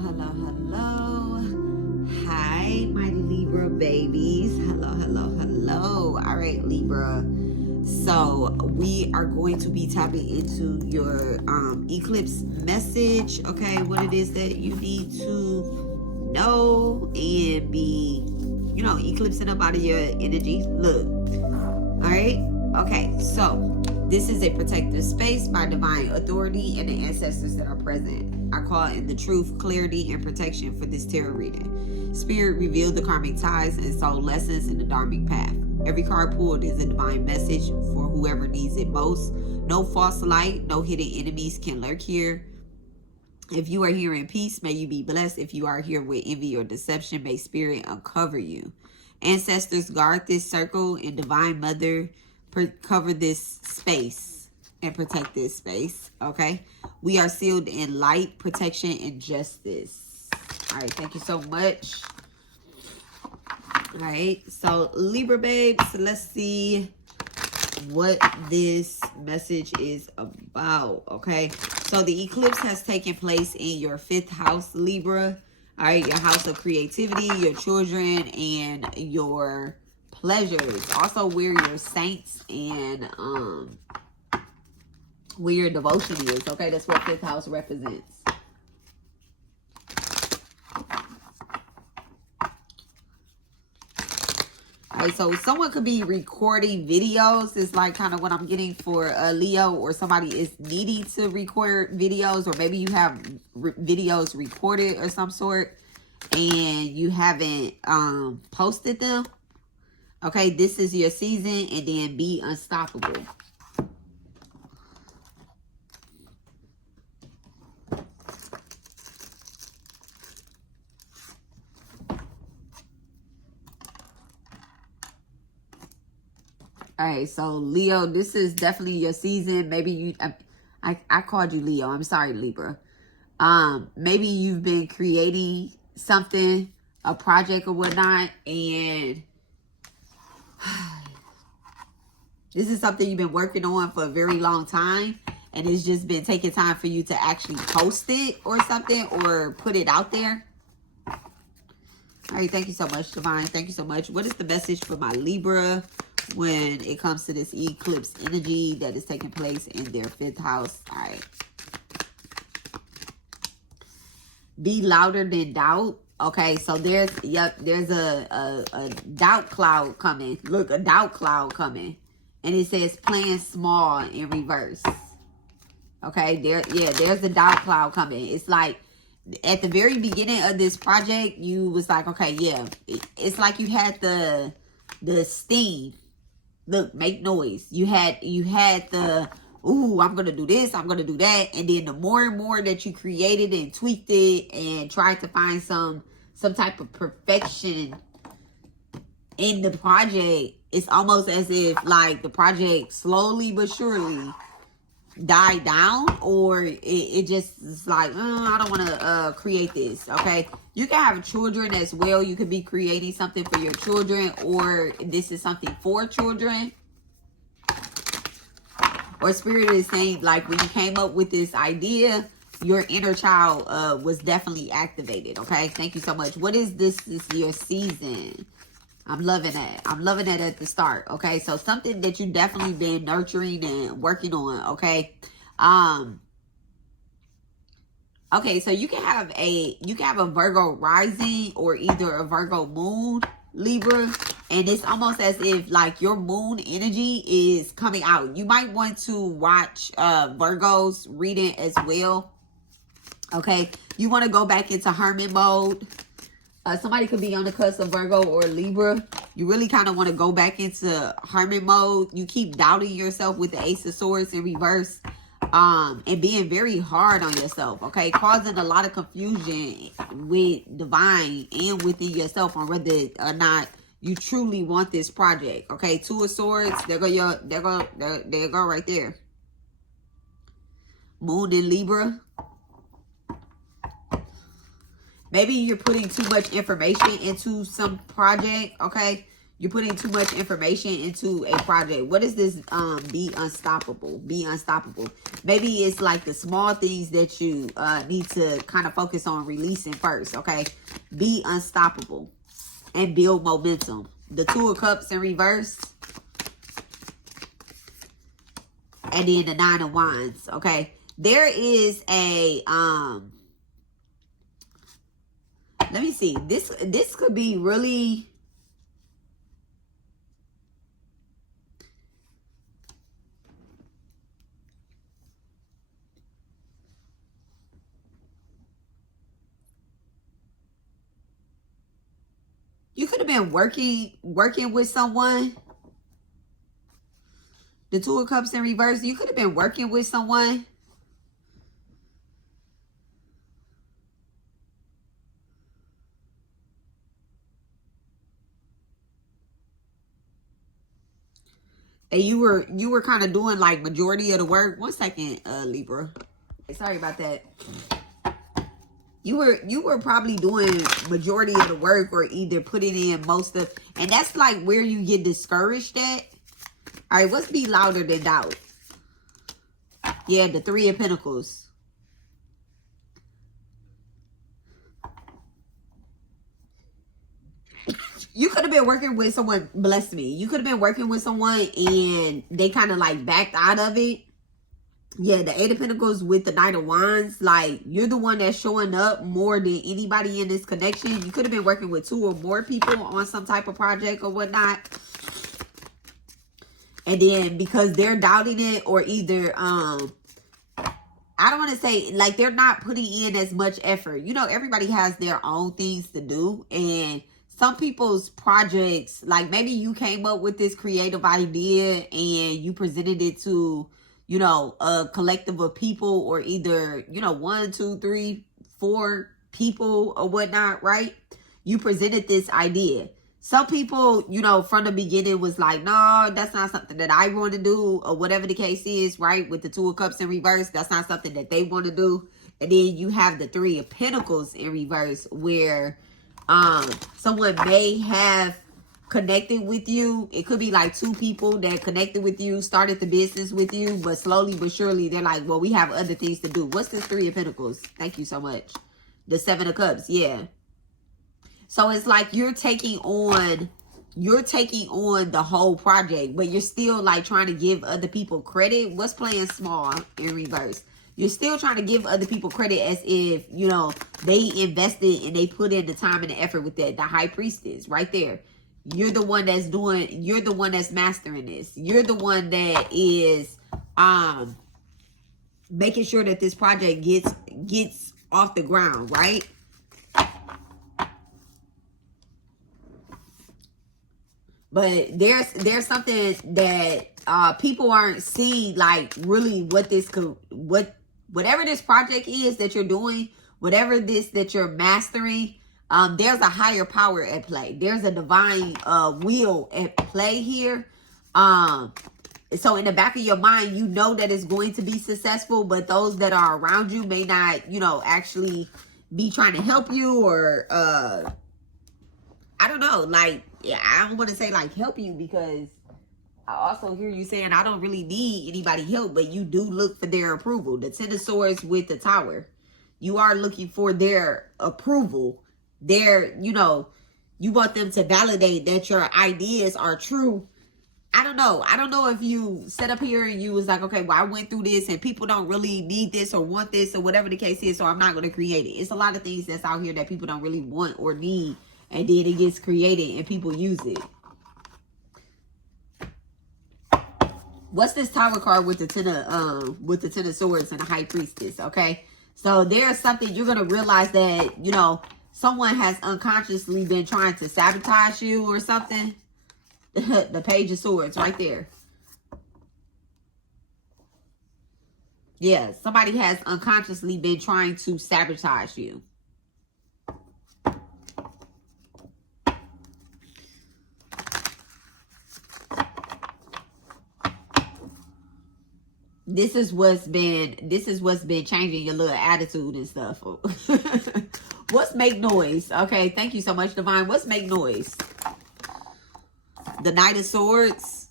hello, hello. Hi, my Libra babies. Hello, hello, hello. All right, Libra. So we are going to be tapping into your eclipse message. Okay, what it is that you need to know and be, eclipsing up out of your energy. Look. All right. Okay, so this is a protective space by divine authority and the ancestors that are present. I call in the truth, clarity, and protection for this tarot reading. Spirit revealed the karmic ties and soul lessons in the dharmic path. Every card pulled is a divine message for whoever needs it most. No false light, no hidden enemies can lurk here. If you are here in peace, may you be blessed. If you are here with envy or deception, may spirit uncover you. Ancestors guard this circle, and Divine Mother cover this space and protect this space. Okay, we are sealed in light, protection, and justice. All right, thank you so much. All right, so Libra babes, let's see what this message is about. Okay, so the eclipse has taken place in your 5th house, Libra. All right, your house of creativity, your children, and your pleasures. Also where your saints and where your devotion is. Okay, that's what 5th house represents. All right, so someone could be recording videos. It's like kind of what I'm getting for Leo, or somebody is needing to record videos, or maybe you have videos recorded or some sort and you haven't posted them. Okay, this is your season, and then be unstoppable. All right, so Leo, this is definitely your season. Maybe you, I called you Leo. I'm sorry, Libra. Maybe you've been creating something, a project or whatnot, and this is something you've been working on for a very long time, and it's just been taking time for you to actually post it or something, or put it out there. All right, thank you so much, Divine. Thank you so much. What is the message for my Libra when it comes to this eclipse energy that is taking place in their 5th house? All right. Be louder than doubt. Okay, so there's a doubt cloud coming. Look, a doubt cloud coming. And it says playing small in reverse. Okay, there's a doubt cloud coming. It's like at the very beginning of this project, you was like, okay, yeah. It's like you had the steam. Look, make noise. You had the, ooh, I'm going to do this, I'm going to do that. And then the more and more that you created and tweaked it and tried to find some type of perfection in the project, it's almost as if like the project slowly but surely died down, or it just is like, I don't want to create this. Okay, you can have children as well. You could be creating something for your children, or this is something for children. Or Spirit is saying, like, when you came up with this idea, your inner child was definitely activated. Okay, thank you so much. What is this? This is your season. I'm loving that. I'm loving that at the start. Okay, so something that you definitely been nurturing and working on. Okay, okay, so you can have a Virgo rising or either a Virgo moon, Libra, and it's almost as if like your moon energy is coming out. You might want to watch Virgo's reading as well. Okay, you want to go back into hermit mode. Somebody could be on the cusp of Virgo or Libra. You really kind of want to go back into hermit mode. You keep doubting yourself with the Ace of Swords in reverse. And being very hard on yourself. Okay. Causing a lot of confusion with Divine and within yourself on whether or not you truly want this project. Okay. 2 of Swords. There you go right there. Moon in Libra. Maybe you're putting too much information into some project, okay? You're putting too much information into a project. What is this? Be unstoppable. Be unstoppable. Maybe it's like the small things that you need to kind of focus on releasing first, okay? Be unstoppable and build momentum. The Two of Cups in reverse. And then the Nine of Wands, okay? There is a, let me see. This could be really... You could have been working with someone. The Two of Cups in reverse. You could have been working with someone. And you were kind of doing like majority of the work. 1 second, Libra. Sorry about that. You were probably doing majority of the work, or either putting in most of, and that's like where you get discouraged at. All right, what's be louder than doubt? Yeah, the Three of Pentacles. You could have been working with someone, bless me. You could have been working with someone and they kind of like backed out of it. Yeah, the Eight of Pentacles with the Knight of Wands. Like, you're the one that's showing up more than anybody in this connection. You could have been working with 2 or more people on some type of project or whatnot. And then because they're doubting it, or either, I don't want to say, like, they're not putting in as much effort. You know, everybody has their own things to do. And some people's projects, like maybe you came up with this creative idea and you presented it to, you know, a collective of people, or either, you know, 1, 2, 3, 4 people or whatnot, right? You presented this idea. Some people, you know, from the beginning was like, no, that's not something that I want to do, or whatever the case is, right? With the Two of Cups in reverse, that's not something that they want to do. And then you have the Three of Pentacles in reverse, where someone may have connected with you. It could be like 2 people that connected with you, started the business with you, but slowly but surely they're like, well, we have other things to do. What's this Three of Pentacles? Thank you so much. The Seven of Cups. Yeah. So it's like you're taking on the whole project, but you're still like trying to give other people credit. What's playing small in reverse? You're still trying to give other people credit as if, you know, they invested and they put in the time and the effort with that. The High Priestess right there. You're the one that's doing, you're the one that's mastering this. You're the one that is making sure that this project gets off the ground, right? But there's something that people aren't seeing, like really what this could, whatever this project is that you're doing, whatever this that you're mastering, there's a higher power at play. There's a divine will at play here. So in the back of your mind, you know that it's going to be successful, but those that are around you may not, you know, actually be trying to help you, or I don't know, like, yeah, I don't want to say like help you, because I also hear you saying I don't really need anybody help, but you do look for their approval. The Ten of Swords with the Tower. You are looking for their approval. You know, you want them to validate that your ideas are true. I don't know. I don't know if you set up here and you was like, okay, well, I went through this and people don't really need this or want this or whatever the case is, so I'm not going to create it. It's a lot of things that's out here that people don't really want or need, and then it gets created and people use it. What's this Tower card with the Ten of Swords and the High Priestess? Okay, so there's something you're gonna realize that, you know, someone has unconsciously been trying to sabotage you or something. The Page of Swords right there. Yeah, somebody has unconsciously been trying to sabotage you. This is what's been changing your little attitude and stuff. What's make noise? Okay, thank you so much, Divine. What's make noise? the Knight of Swords.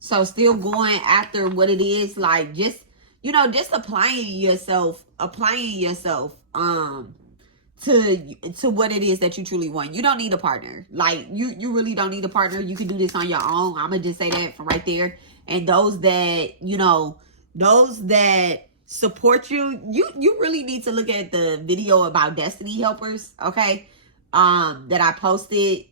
So still going after what it is, like just, you know, just applying yourself to what it is that you truly want. You don't need a partner. Like you really don't need a partner. You can do this on your own. I'm gonna just say that from right there. And those that, you know, those that support you, you really need to look at the video about destiny helpers, okay? That I posted.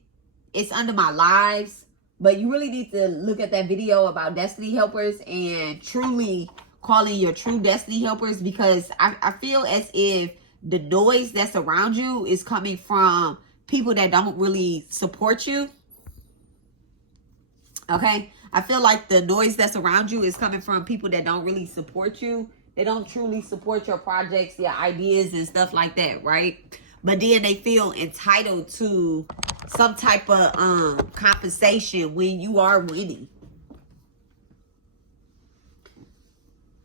It's under my lives, but you really need to look at that video about destiny helpers and truly calling your true destiny helpers, because I feel as if the noise that's around you is coming from people that don't really support you. Okay? I feel like the noise that's around you is coming from people that don't really support you. They don't truly support your projects, your ideas, and stuff like that, right? But then they feel entitled to some type of compensation when you are winning.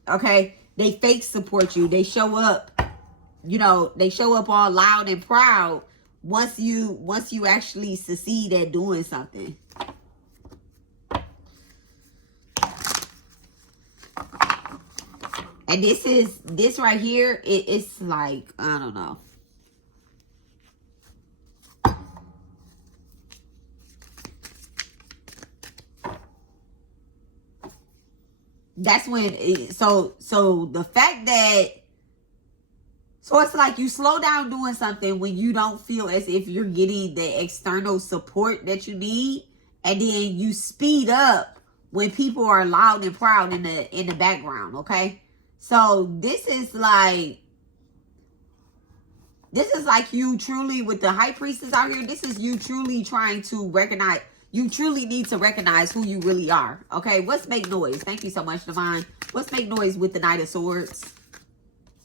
Okay? They fake support you. They show up, you know, they show up all loud and proud once you actually succeed at doing something. And this right here, it's like, I don't know. That's when, so the fact that, so it's like you slow down doing something when you don't feel as if you're getting the external support that you need. And then you speed up when people are loud and proud in the background, okay? So this is like you truly, with the high priestess out here, this is you truly trying to recognize, you truly need to recognize who you really are, okay? What's make noise? Thank you so much, Divine. What's make noise with the Knight of Swords?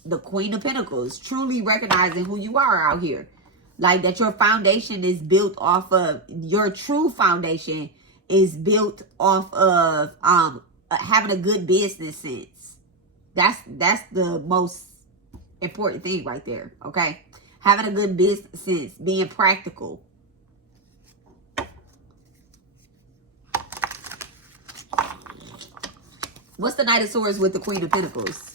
The Queen of Pentacles. Truly recognizing who you are out here. Like that your foundation is built off of, your true foundation is built off of having a good business sense. That's the most important thing right there, okay? Having a good business sense, being practical. What's the Knight of Swords with the Queen of Pentacles?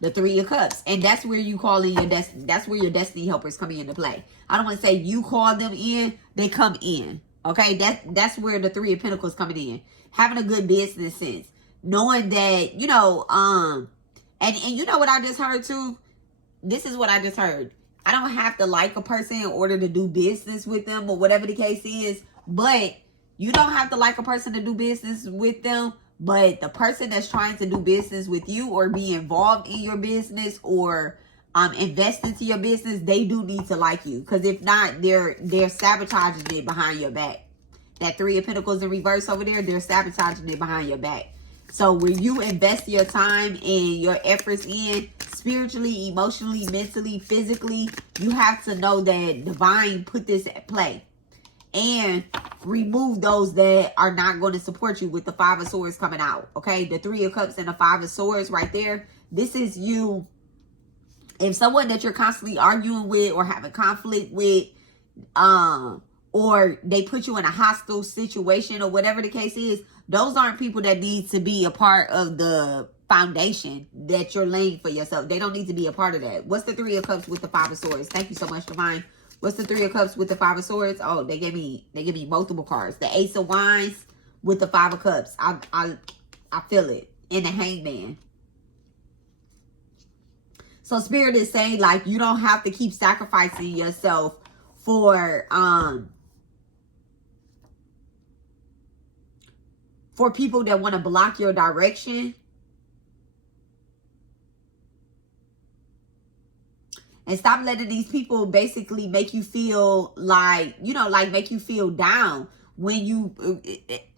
The Three of Cups. And that's where you call in your destiny. That's where your destiny helpers come into play. I don't want to say you call them in, they come in. Okay? That's where the Three of Pentacles coming in. Having a good business sense. Knowing that, you know, and you know what I just heard too? This is what I just heard. I don't have to like a person in order to do business with them or whatever the case is. But you don't have to like a person to do business with them. But the person that's trying to do business with you or be involved in your business or invest into your business, they do need to like you. Because if not, they're sabotaging it behind your back. That Three of Pentacles in reverse over there, they're sabotaging it behind your back. So when you invest your time and your efforts in spiritually, emotionally, mentally, physically, you have to know that divine put this at play. And remove those that are not going to support you with the Five of Swords coming out. Okay, the Three of Cups and the Five of Swords right there. This is you. If someone that you're constantly arguing with or having conflict with, or they put you in a hostile situation or whatever the case is, those aren't people that need to be a part of the foundation that you're laying for yourself. They don't need to be a part of that. What's the Three of Cups with the Five of Swords? Thank you so much, Divine. What's the Three of Cups with the Five of Swords? Oh, they gave me multiple cards. The Ace of Wands with the Five of Cups. I feel it. In the Hangman. So Spirit is saying, like, you don't have to keep sacrificing yourself for people that want to block your direction. And stop letting these people basically make you feel like, you know, like make you feel down when you,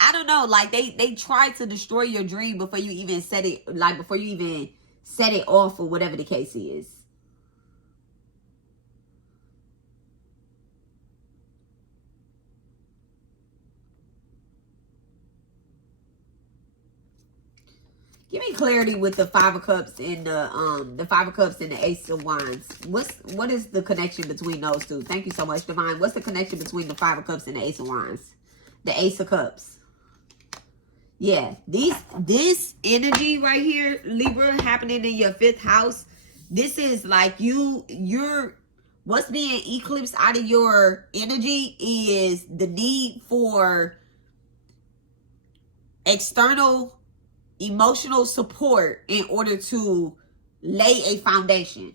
I don't know, like they try to destroy your dream before you even set it, like before you even set it off or whatever the case is. Give me clarity with the Five of Cups and the Five of Cups and the Ace of Wands. What is the connection between those two? Thank you so much, Divine. What's the connection between the Five of Cups and the Ace of Wands? The Ace of Cups. Yeah, this energy right here, Libra, happening in your 5th house. This is like you're what's being eclipsed out of your energy is the need for external emotional support in order to lay a foundation.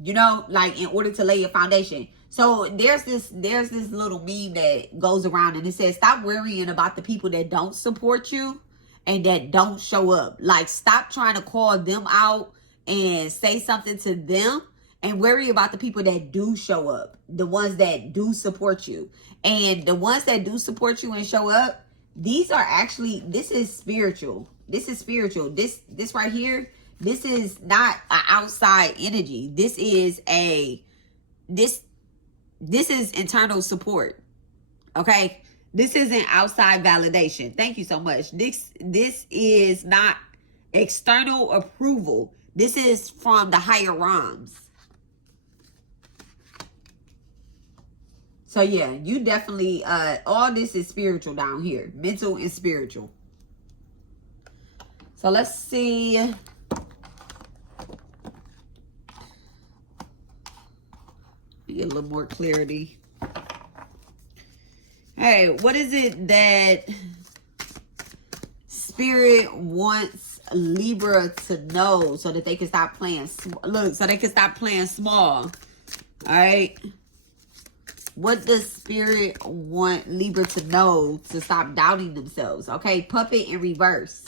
You know, like in order to lay a foundation. So there's this little meme that goes around and it says, stop worrying about the people that don't support you and that don't show up. Like, stop trying to call them out and say something to them, and worry about the people that do show up, the ones that do support you. And the ones that do support you and show up, these are actually, this is spiritual. This is spiritual. This right here, this is not an outside energy. This is this is internal support. Okay? This isn't outside validation. Thank you so much. This is not external approval. This is from the higher realms. So yeah, you definitely, all this is spiritual down here. Mental and spiritual. So let's see. Get a little more clarity. Hey, what is it that Spirit wants Libra to know so that they can stop playing? Look, so they can stop playing small. All right. What does Spirit want Libra to know to stop doubting themselves? Okay, Puppet in reverse.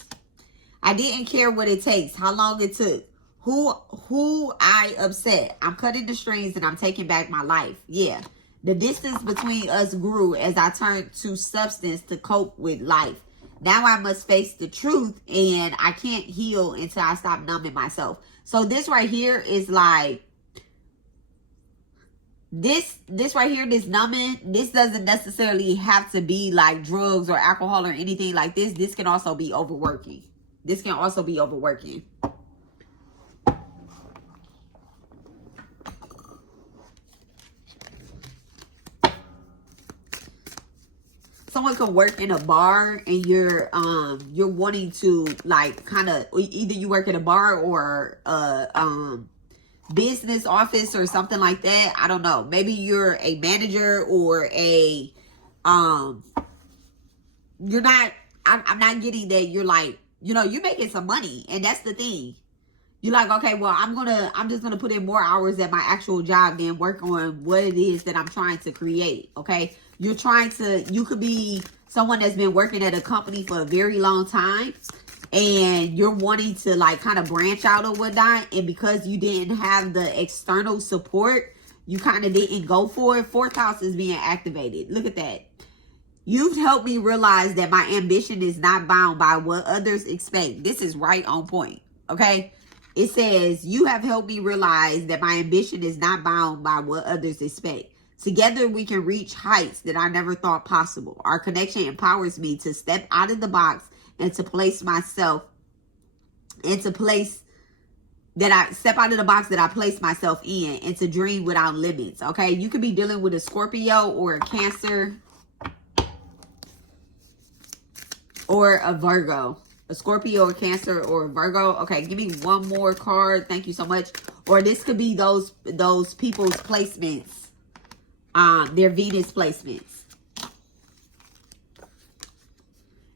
I didn't care what it takes, how long it took, who I upset. I'm cutting the strings and I'm taking back my life. Yeah, the distance between us grew as I turned to substance to cope with life. Now I must face the truth, and I can't heal until I stop numbing myself. So this right here is like, this right here, this numbing, this doesn't necessarily have to be like drugs or alcohol or anything like this. This can also be overworking. This can also be overworking. Someone can work in a bar and you're wanting to like kind of, either you work in a bar or business office or something like that. I don't know. Maybe you're a manager or a I'm not getting that you're like, you know, you're making some money, and that's the thing. You're like, okay, well, I'm just gonna put in more hours at my actual job than work on what it is that I'm trying to create. Okay, you could be someone that's been working at a company for a very long time, and you're wanting to like kind of branch out or whatnot, and because you didn't have the external support, you kind of didn't go for it. 4th house is being activated. Look at that. You've helped me realize that my ambition is not bound by what others expect. This is right on point. Okay. It says, you have helped me realize that my ambition is not bound by what others expect. Together we can reach heights that I never thought possible. Our connection empowers me to step out of the box and to place myself into place that I step out of the box that I place myself in, and to dream without limits. Okay. You could be dealing with a Scorpio or a Cancer or a Virgo. A Scorpio, or Cancer, or Virgo. Okay, give me one more card. Thank you so much. Or this could be those people's placements. Their Venus placements.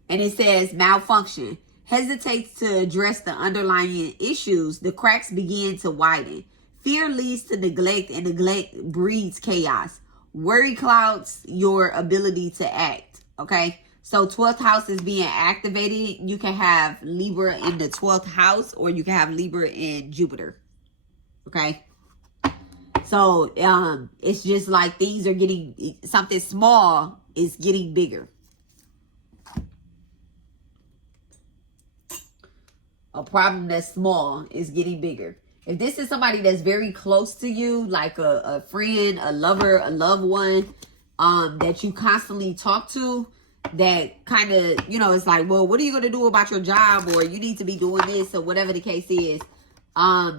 And it says malfunction. Hesitates to address the underlying issues. The cracks begin to widen. Fear leads to neglect, and neglect breeds chaos. Worry clouds your ability to act. Okay. So 12th house is being activated. You can have Libra in the 12th house, or you can have Libra in Jupiter. Okay. So it's just like things are getting, something small is getting bigger. A problem that's small is getting bigger. If this is somebody that's very close to you, like a friend, a lover, a loved one, that you constantly talk to, that kind of, you know, it's like, well, what are you going to do about your job? Or you need to be doing this, or whatever the case is.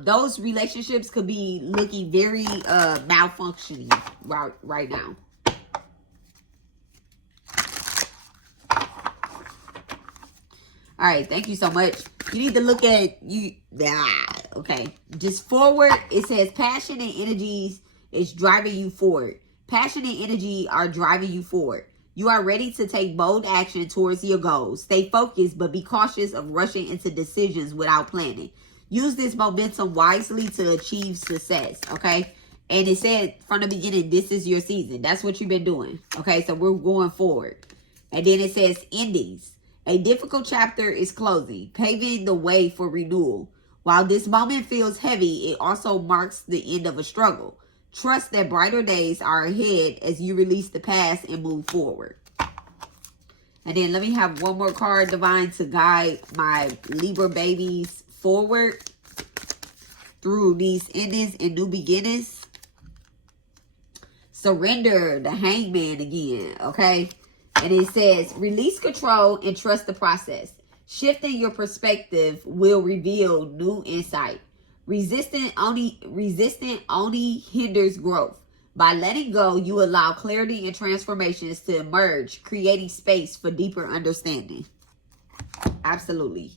Those relationships could be looking very malfunctioning right now. All right, thank you so much. You need to look at you. Okay, just forward. It says passion and energies is driving you forward. Passion and energy are driving you forward. You are ready to take bold action towards your goals. Stay focused, but be cautious of rushing into decisions without planning. Use this momentum wisely to achieve success, okay? And it said from the beginning, this is your season. That's what you've been doing, okay? So we're going forward. And then it says endings. A difficult chapter is closing, paving the way for renewal. While this moment feels heavy, it also marks the end of a struggle. Trust that brighter days are ahead as you release the past and move forward. And then let me have one more card, Divine, to guide my Libra babies forward through these endings and new beginnings. Surrender, the Hangman again, okay? And it says, release control and trust the process. Shifting your perspective will reveal new insight. Resistant only hinders growth. By letting go, you allow clarity and transformations to emerge, creating space for deeper understanding. Absolutely.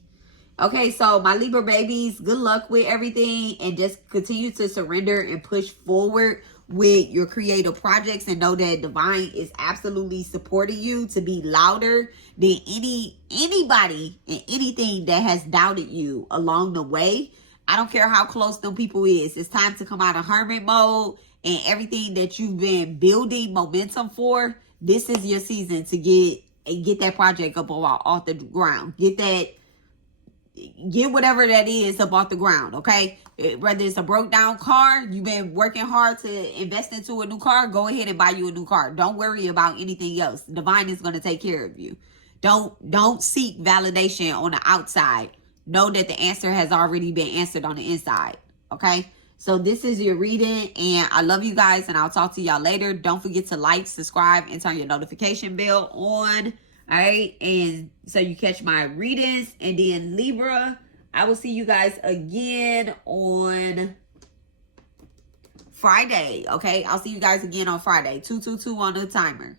Okay, so my Libra babies, good luck with everything, and just continue to surrender and push forward with your creative projects, and know that Divine is absolutely supporting you to be louder than anybody and anything that has doubted you along the way. I don't care how close them people is. It's time to come out of hermit mode, and everything that you've been building momentum for, this is your season to get that project up off the ground. Get whatever that is up off the ground, okay? Whether it's a broke down car, you've been working hard to invest into a new car, go ahead and buy you a new car. Don't worry about anything else. Divine is going to take care of you. Don't seek validation on the outside. Know that the answer has already been answered on the inside, okay? So this is your reading, and I love you guys, and I'll talk to y'all later. Don't forget to like, subscribe, and turn your notification bell on. All right, and so you catch my readings. And then Libra, I will see you guys again on Friday, okay? I'll see you guys again on Friday. 222 on the timer.